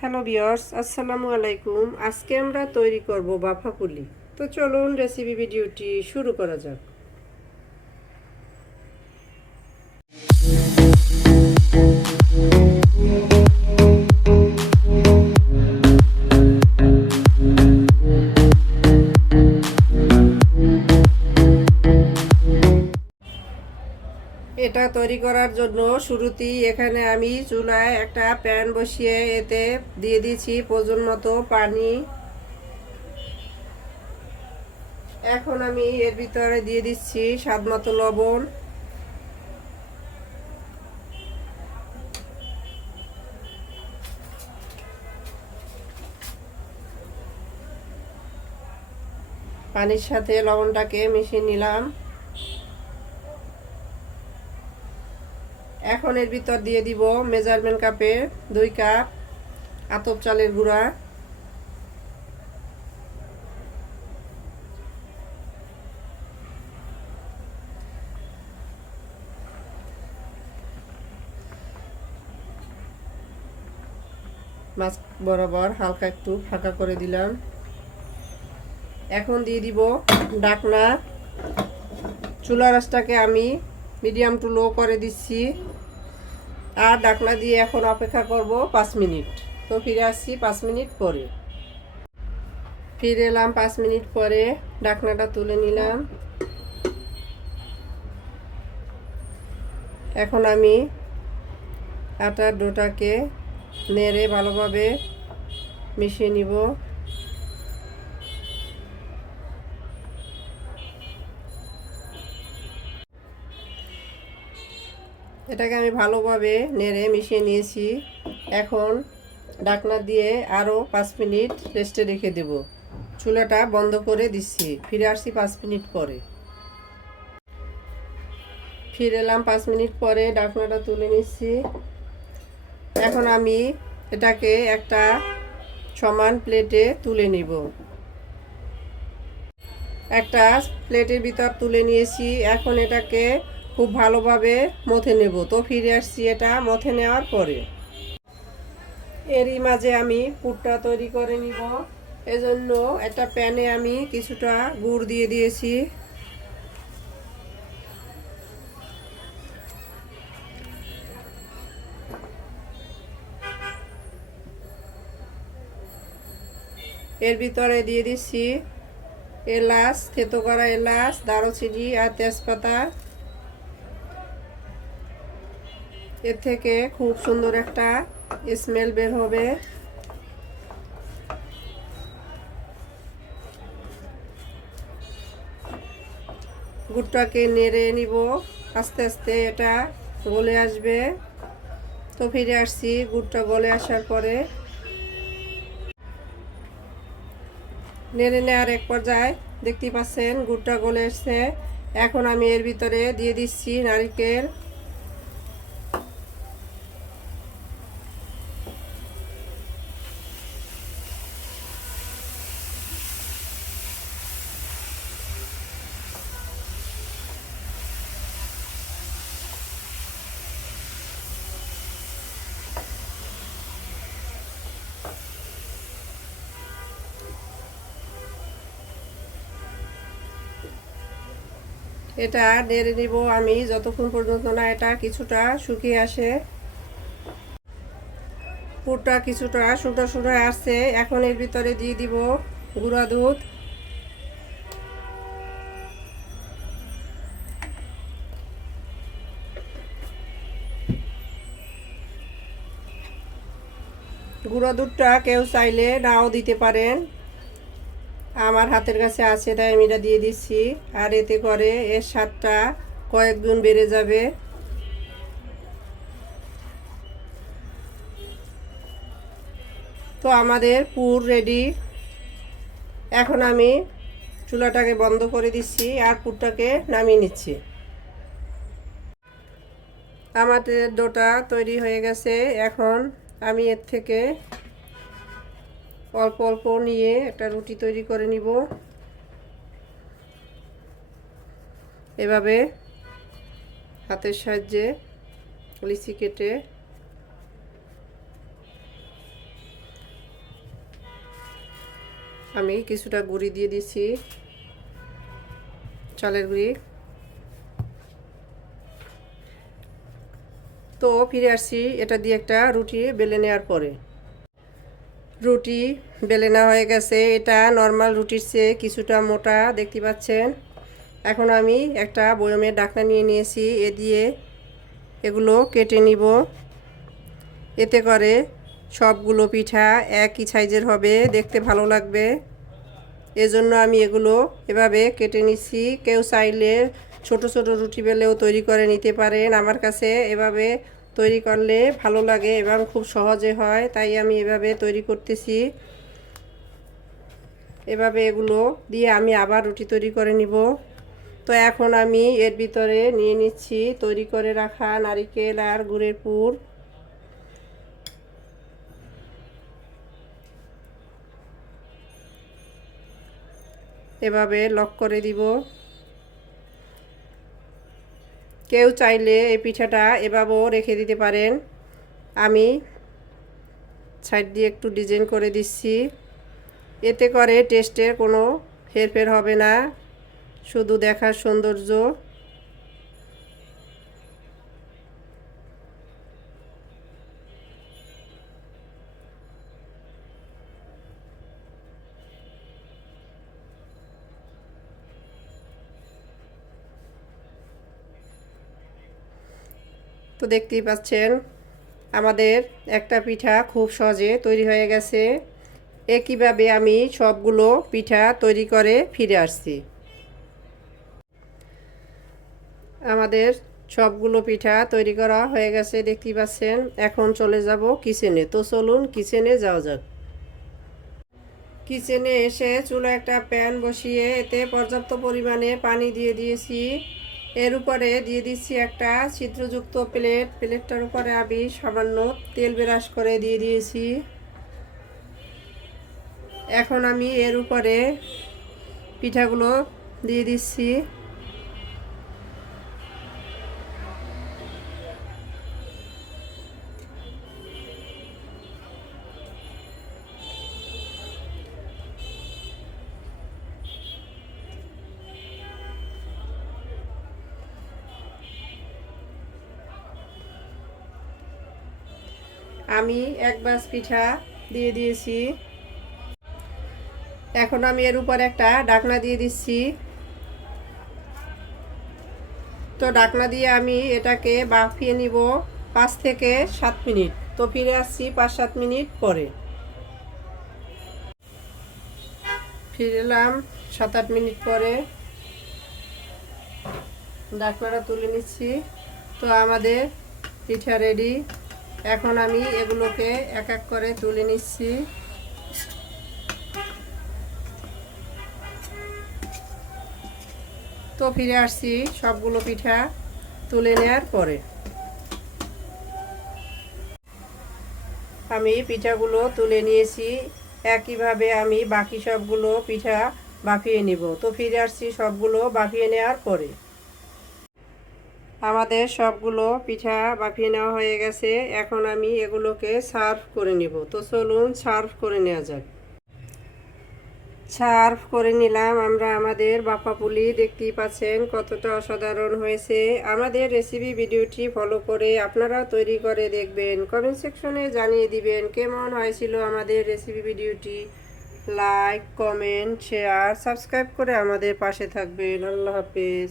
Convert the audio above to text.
Hello viewers, আসসালামু আলাইকুম। আজকে আমরা তৈরি করব বাফা পুলি। তো চলুন রেসিপি ভিডিওটি শুরু করা যাক। এটা তৈরি করার জন্য শুরুতেই এখানে আমি চুলায় একটা প্যান বসিয়ে এতে দিয়ে দিয়েছি প্রয়োজন মতো পানি। এখন আমি এর ভিতরে দিয়ে দিচ্ছি স্বাদ মতো লবণ, পানির সাথে লবণটাকে মিশিয়ে নিলাম। এখন এর ভিতর দিয়ে দিব মেজারমেন্ট কাপে 2 কাপ আতপ চালের গুঁড়া, মাছ বরাবর হালকা একটু ফাঁকা করে দিলাম। এখন দিয়ে দিব ঢাকনা। চুলার আঁচটাকে আমি মিডিয়াম টু লো করে দিচ্ছি আর ঢাকনা দিয়ে এখন অপেক্ষা করব 5 মিনিট। তো ফিরে আসছি 5 মিনিট পরে। ফিরে এলাম 5 মিনিট পরে, ঢাকনাটা তুলে নিলাম। এখন আমি আটার ডোটাকে নেড়ে ভালোভাবে মিশিয়ে নিব। এটাকে আমি ভালোভাবে নেড়ে মিশিয়ে নিয়েছি। এখন ঢাকনা দিয়ে আরও 5 মিনিট রেস্টে রেখে দেব। চুলাটা বন্ধ করে দিচ্ছি। ফিরে আসছি 5 মিনিট পরে। ফিরে এলাম 5 মিনিট পরে, ঢাকনাটা তুলে নিচ্ছি। এখন আমি এটাকে একটা সমান প্লেটে তুলে নিব। একটা প্লেটের ভিতর তুলে নিয়েছি। এখন এটাকে খুব ভালোভাবে মথে নেব। তো ফিরে আসছি এটা মথে নেওয়ার পরে। এরই মাঝে আমি পুরটা তৈরি করে নিব। এজন্য একটা প্যানে আমি কিছুটা গুড় দিয়ে দিয়েছি। এর ভিতরে দিয়ে দিচ্ছি এলাচ, থেতো করা এলাচ, দারুচিনি আর তেজপাতা। এর থেকে খুব সুন্দর একটা স্মেল বের হবে। গুড়টাকে নেড়ে নিব, আস্তে আস্তে এটা গলে আসবে। তো ফিরে আসছি গুড়টা গলে আসার পরে। নেড়ে নেওয়ার এক পর্যায়ে দেখতে পাচ্ছেন গুড়টা গলে এসছে। এখন আমি এর ভিতরে দিয়ে দিচ্ছি নারকেল। এটা নেড়ে নিব আমি যতক্ষণ পর্যন্ত না এটা কিছুটা শুকিয়ে আসে। পুরটা কিছুটা শুকনো শুকনো আসছে। এখন এর ভিতরে দিয়ে দিব গুঁড়া দুধ। গুঁড়া দুধটা কেউ চাইলে নাও দিতে পারেন, আমার হাতের কাছে আছে তাই আমি এটা দিয়ে দিচ্ছি। আর এতে করে এর স্বাদটা কয়েক গুণ বেড়ে যাবে। তো আমাদের পুর রেডি। এখন আমি চুলাটাকে বন্ধ করে দিচ্ছি আর পুরটাকে নামিয়ে নিচ্ছি। আমাদের ডোটা তৈরি হয়ে গেছে। এখন আমি এর থেকে অল্প অল্প নিয়ে একটা রুটি তৈরি করে নিব। এভাবে হাতের সাহায্যে লিচি কেটে আমি কিছুটা গুঁড়ি দিয়ে দিচ্ছি, চালের গুঁড়ি। তো ফিরে আসছি এটা দিয়ে একটা রুটি বেলে নেওয়ার পরে। রুটি বেলে নেওয়া হয়ে গেছে। এটা নর্মাল রুটির চেয়ে কিছুটা মোটা দেখতে পাচ্ছেন। এখন আমি একটা বয়মের ঢাকনা নিয়ে নিয়েছি, এ দিয়ে এগুলো কেটে নিব। এতে করে সবগুলো পিঠা একই সাইজের হবে, দেখতে ভালো লাগবে। এজন্য আমি এগুলো এভাবে কেটে নিচ্ছি। কেউ চাইলে ছোট ছোট রুটি বেলেও তৈরি করে নিতে পারেন। আমার কাছে এভাবে তৈরি করলে ভালো লাগে এবং খুব সহজে হয়, তাই আমি এভাবে তৈরি করতেছি। এভাবে এগুলো দিয়ে আমি আবার রুটি তৈরি করে নিব। তো এখন আমি এর ভিতরে নিয়ে নিচ্ছি তৈরি করে রাখা নারকেল আর গুড়ের পুর। এভাবে লক করে দিব। কেউ চাইলে এই পিঠাটা এভাবেও রেখে দিতে পারেন। আমি সাইড দিয়ে একটু ডিজাইন করে দিচ্ছি। এতে করে টেস্টের কোনো হেরফের হবে না, শুধু দেখার সৌন্দর্য। তো দেখতেই পাচ্ছেন আমাদের একটা পিঠা খুব সহজে তৈরি হয়ে গেছে। একইভাবে আমি সবগুলো পিঠা তৈরি করে ফিরে আসছি। আমাদের সবগুলো পিঠা তৈরি করা হয়ে গেছে দেখতেই পাচ্ছেন। এখন চলে যাব কিচেনে। তো চলুন কিচেনে যাওয়া যাক। কিচেনে এসে চুলা একটা প্যান বসিয়ে এতে পর্যাপ্ত পরিমাণে পানি দিয়ে দিয়েছি। এর উপরে দিয়ে দিচ্ছি একটা ছিদ্রযুক্ত প্লেট। প্লেটটার উপরে আমি সামান্য তেল ব্রাশ করে দিয়ে দিয়েছি। এখন আমি এর উপরে পিঠাগুলো দিয়ে দিচ্ছি। আমি এক বাস পিঠা দিয়ে দিয়েছি। এখন আমি এর উপর একটা ঢাকনা দিয়ে দিচ্ছি। তো ঢাকনা দিয়ে আমি এটাকে বাফিয়ে নিব 5 থেকে 7 মিনিট। তো ফিরে আসছি 5-7 মিনিট পরে। ফিরে এলাম 7-8 মিনিট পরে। ঢাকনাটা তুলে নিচ্ছি। তো আমাদের পিঠা রেডি। এখন আমি এগুলোকে এক এক করে তুলে নিচ্ছি। তো ফিরে আসছি সবগুলো পিঠা তুলে নেওয়ার পরে। আমি পিঠাগুলো তুলে নিয়েছি। একইভাবে আমি বাকি সবগুলো পিঠা বাফিয়ে নিব। তো ফিরে আসছি সবগুলো বাফিয়ে নেওয়ার পরে। আমাদের সবগুলো পিঠা বাফিয়ে নেওয়া হয়ে গেছে। এখন আমি এগুলোকে সার্ভ করে নিব। তো চলুন সার্ভ করে নেওয়া যাক। সার্ভ করে নিলাম আমরা আমাদের বাফা পুলি। দেখতেই পাচ্ছেন কতটা অসাধারণ হয়েছে। আমাদের রেসিপি ভিডিওটি ফলো করে আপনারা তৈরি করে দেখবেন। কমেন্ট সেকশনে জানিয়ে দিবেন কেমন হয়েছিল আমাদের রেসিপি ভিডিওটি। লাইক, কমেন্ট, শেয়ার, সাবস্ক্রাইব করে আমাদের পাশে থাকবেন। আল্লাহ হাফেজ।